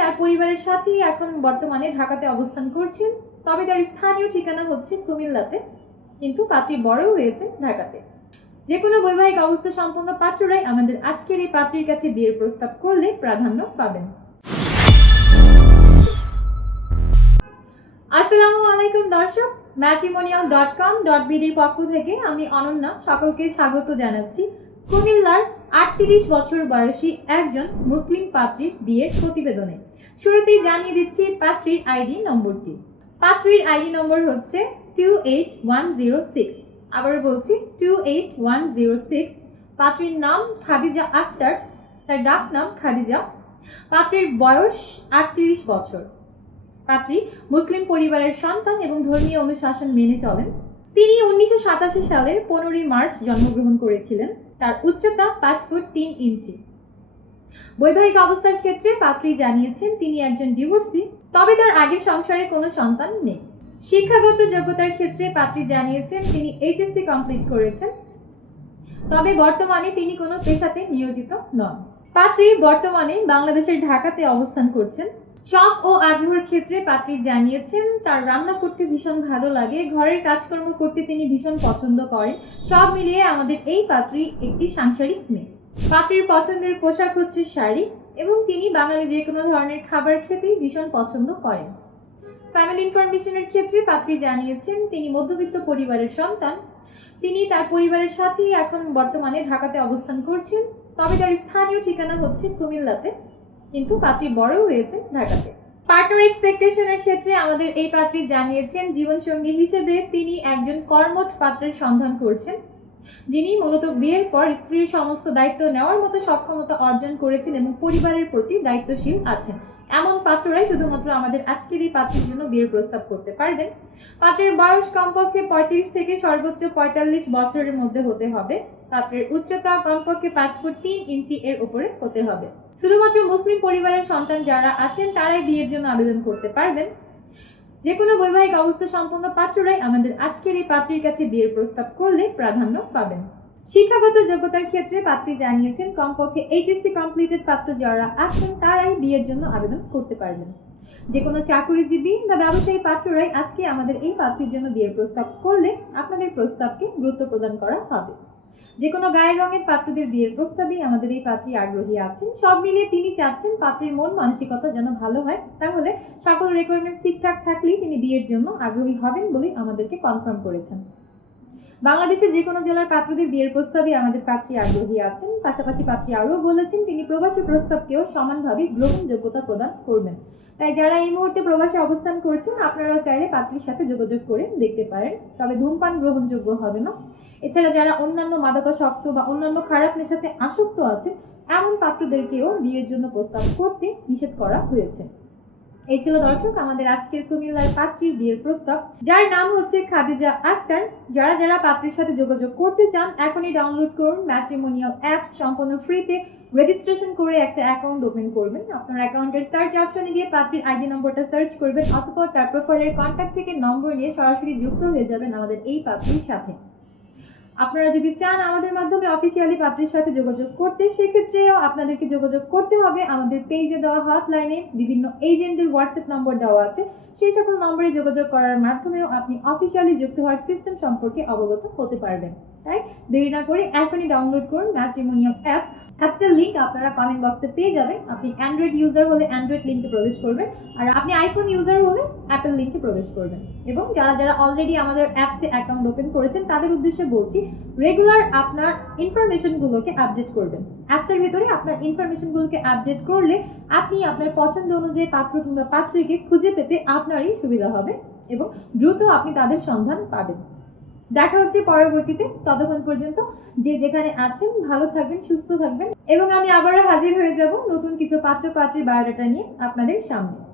তার পরিবারের সাথেই এখন বর্তমানে ঢাকাতে অবস্থান করছেন। তবে তার স্থানীয় ঠিকানা হচ্ছে কুমিল্লাতে, কিন্তু পাত্রী বড় হয়েছে ঢাকাতে। যে কোনো বৈবাহিক অবস্থা সম্পন্ন পাত্ররাই আমাদের আজকের এই পাত্রীর কাছে বিয়ের প্রস্তাব করলে প্রাধান্য পাবেন। আসসালামু আলাইকুম দর্শক ম্যাট্রিমোনিয়াল ডট কম ডট বিডির পক্ষ থেকে আমি অনন্যা সকলকে স্বাগত জানাচ্ছি কুমিল্লার আটত্রিশ বছর বয়সী একজন মুসলিম পাত্রীর বিয়ের প্রতিবেদনে। শুরুতেই জানিয়ে দিচ্ছি পাত্রীর আইডি নম্বরটি। পাত্রীর আইডি নম্বর হচ্ছে two eight one zero six আবারও বলছি two eight one zero six পাত্রীর নাম খাদিজা আক্তার, তার ডাক নাম খাদিজা। পাত্রীর বয়স আটত্রিশ বছর। পাত্রী মুসলিম পরিবারের সন্তান এবং ধর্মীয় অনুশাসন মেনে চলেন। তিনি উনিশশো সাতাশি সালের পনেরোই মার্চ জন্মগ্রহণ করেছিলেন। তার উচ্চতা পাঁচ ফুট তিন ইঞ্চি। বৈবাহিক অবস্থার ক্ষেত্রে পাপড়ি জানিয়েছেন তিনি একজন ডিভোর্সি, তবে তার আগের সংসারে কোনো সন্তান নেই। শিক্ষাগত যোগ্যতার ক্ষেত্রে পাপড়ি জানিয়েছেন তিনি এইচএসসি কমপ্লিট করেছেন, তবে বর্তমানে তিনি কোনো পেশাতে নিয়োজিত নন। পাত্রী বর্তমানে বাংলাদেশের ঢাকাতে অবস্থান করছেন। শখ ও আগ্রহের ক্ষেত্রে পাত্রী জানিয়েছেন, তার রান্না করতে ভীষণ ভালো লাগে, ঘরের কাজকর্ম করতে তিনি ভীষণ পছন্দ করেন। সব মিলিয়ে আমাদের এই পাত্রী একটি সাংসারিক মেয়ে। পাত্রীর পছন্দের পোশাক হচ্ছে শাড়ি এবং তিনি বাঙালি যে কোনো ধরনের খাবার খেতেই ভীষণ পছন্দ করেন। ফ্যামিলি ইনফরমেশনের ক্ষেত্রে পাত্রী জানিয়েছেন, তিনি মধ্যবিত্ত পরিবারের সন্তান। তিনি তার পরিবারের সাথেই এখন বর্তমানে ঢাকাতে অবস্থান করছেন। তবে তার স্থানীয় ঠিকানা হচ্ছে কুমিল্লাতে। কিন্তু পাত্রী বড় হয়েছে ঢাকাতে। পার্টনার এক্সপেকটেশনের ক্ষেত্রে আমাদের এই পাত্রী জানিয়েছেন জীবনসঙ্গী হিসেবে তিনি একজন কর্মঠ পাত্রের সন্ধান করছেন। যিনি মূলত বিয়ের পর স্ত্রীর সমস্ত দায়িত্ব নেওয়ার মতো সক্ষমতা অর্জন করেছেন এবং পরিবারের প্রতি দায়িত্বশীল আছেন। এমন পাত্ররাই শুধুমাত্র আমাদের আজকের এই পাত্রের জন্য বিয়ের প্রস্তাব করতে পারবেন। পাত্রের বয়স কমপক্ষে পঁয়ত্রিশ থেকে সর্বোচ্চ পঁয়তাল্লিশ বছরের মধ্যে হতে হবে। পাত্রের উচ্চতা কমপক্ষে পাঁচ ফুট তিন ইঞ্চি এর উপরে হতে হবে। শুধুমাত্র মুসলিম পরিবারের সন্তান যারা আছেন, তারাই বিয়ের জন্য আবেদন করতে পারবেন। যে কোনো বৈবাহিক অবস্থা সম্পন্ন পাত্ররাই আমাদের আজকের এই পাত্রীর কাছে বিয়ের প্রস্তাব করলে প্রাধান্য পাবেন। শিক্ষাগত যোগ্যতার ক্ষেত্রে পাত্রী জানিয়েছেন, কমপক্ষে এইচএসসি কমপ্লিটেড পাত্র যারা আছেন, তারাই বিয়ের জন্য আবেদন করতে পারবেন। যে কোনো চাকরিজীবী বা ব্যবসায়ী পাত্ররাই আজকে আমাদের এই পাত্রীর জন্য বিয়ের প্রস্তাব করলে আপনাদের প্রস্তাবকে গুরুত্ব প্রদান করা হবে। যে কোনো গায়ের রঙের পাত্রদের বিয়ের প্রস্তাবেই আমাদের এই পাত্রী আগ্রহী আছেন। সব মিলিয়ে তিনি চাচ্ছেন পাত্রীর মন, মানসিকতা যেন ভালো হয়। তাহলে সকল রেকোয়ারমেন্টস ঠিকঠাক থাকলেই তিনি বিয়ের জন্য আগ্রহী হবেন বলেই আমাদেরকে কনফার্ম করেছেন। বাংলাদেশের যে কোনো জেলার পাত্রদের বিয়ের প্রস্তাবে আমাদের পাত্রী আগ্রহী আছেন। পাশাপাশি পাত্রী আরও বলেছেন, তিনি প্রবাসী প্রস্তাবকেও সমানভাবে গ্রহণযোগ্যতা প্রদান করবেন। তাই যারা এই মুহূর্তে প্রবাসে অবস্থান করছেন, আপনারাও চাইলে পাত্রীর সাথে যোগাযোগ করে দেখতে পারেন। তবে ধূমপান গ্রহণযোগ্য হবে না। এছাড়া যারা অন্যান্য মাদকাসক্ত বা অন্যান্য খারাপ নেশাতে আসক্ত আছে এমন পাত্রদেরকেও বিয়ের জন্য প্রস্তাব করতে নিষেধ করা হয়েছে। এই ছিল দর্শক, আমাদের আজকের কুমিল্লার পাত্রীর বিয়ের প্রস্তাব। যার নাম হচ্ছে খাদিজা আক্তার। যারা যারা পাত্রীর সাথে যোগাযোগ করতে চান, এখনই ডাউনলোড করুন ম্যাট্রিমোনিয়াল অ্যাপস সম্পূর্ণ ফ্রিতে। রেজিস্ট্রেশন করে একটা অ্যাকাউন্ট ওপেন করবেন। আপনার অ্যাকাউন্টের সার্চ অপশনে গিয়ে পাত্রীর আইডি নম্বরটা সার্চ করবেন, অতঃপর তার প্রোফাইলের কন্ট্যাক্ট থেকে নম্বর নিয়ে সরাসরি যুক্ত হয়ে যাবেন আমাদের এই পাত্রীর সাথে। আপনারা যদি চান আমাদের মাধ্যমে অফিসিয়ালি পাত্রের সাথে যোগাযোগ করতে, সেক্ষেত্রেও আপনাদেরকে যোগাযোগ করতে হবে। আমাদের পেজে দেওয়া হটলাইনে বিভিন্ন এজেন্টদের হোয়াটসঅ্যাপ নম্বর দেওয়া আছে। সেই সকল নম্বরে যোগাযোগ করার মাধ্যমেও আপনি অফিসিয়ালি যুক্ত হওয়ার সিস্টেম সম্পর্কে অবগত হতে পারবেন। তাই দেরি না করে এখনই ডাউনলোড করুন ম্যাট্রিমোনিয়াম অ্যাপস অ্যাপসের লিঙ্ক আপনারা কমেন্ট বক্সে পেয়ে যাবেন। আপনি অ্যান্ড্রয়েড ইউজার হলে অ্যান্ড্রয়েড লিঙ্কে প্রবেশ করবেন আর আপনি আইফোন ইউজার হলে অ্যাপেল লিঙ্কে প্রবেশ করবেন। এবং যারা যারা অলরেডি আমাদের অ্যাপসে অ্যাকাউন্ট ওপেন করেছেন, তাদের উদ্দেশ্যে বলছি রেগুলার আপনার ইনফরমেশনগুলোকে আপডেট করবেন। অ্যাপসের ভেতরে আপনার ইনফরমেশনগুলোকে আপডেট করলে আপনি আপনার পছন্দ অনুযায়ী পাত্র কিংবা পাত্রীকে খুঁজে পেতে আপনারই সুবিধা হবে এবং দ্রুত আপনি তাদের সন্ধান পাবেন। দেখা হচ্ছে পরবর্তীতে, ততক্ষণ পর্যন্ত যে যেখানে আছেন, ভালো থাকবেন, সুস্থ থাকবেন। এবং আমি আবারও হাজির হয়ে যাব নতুন কিছু পাত্র পাত্রীর বায়োডাটা নিয়ে আপনাদের সামনে।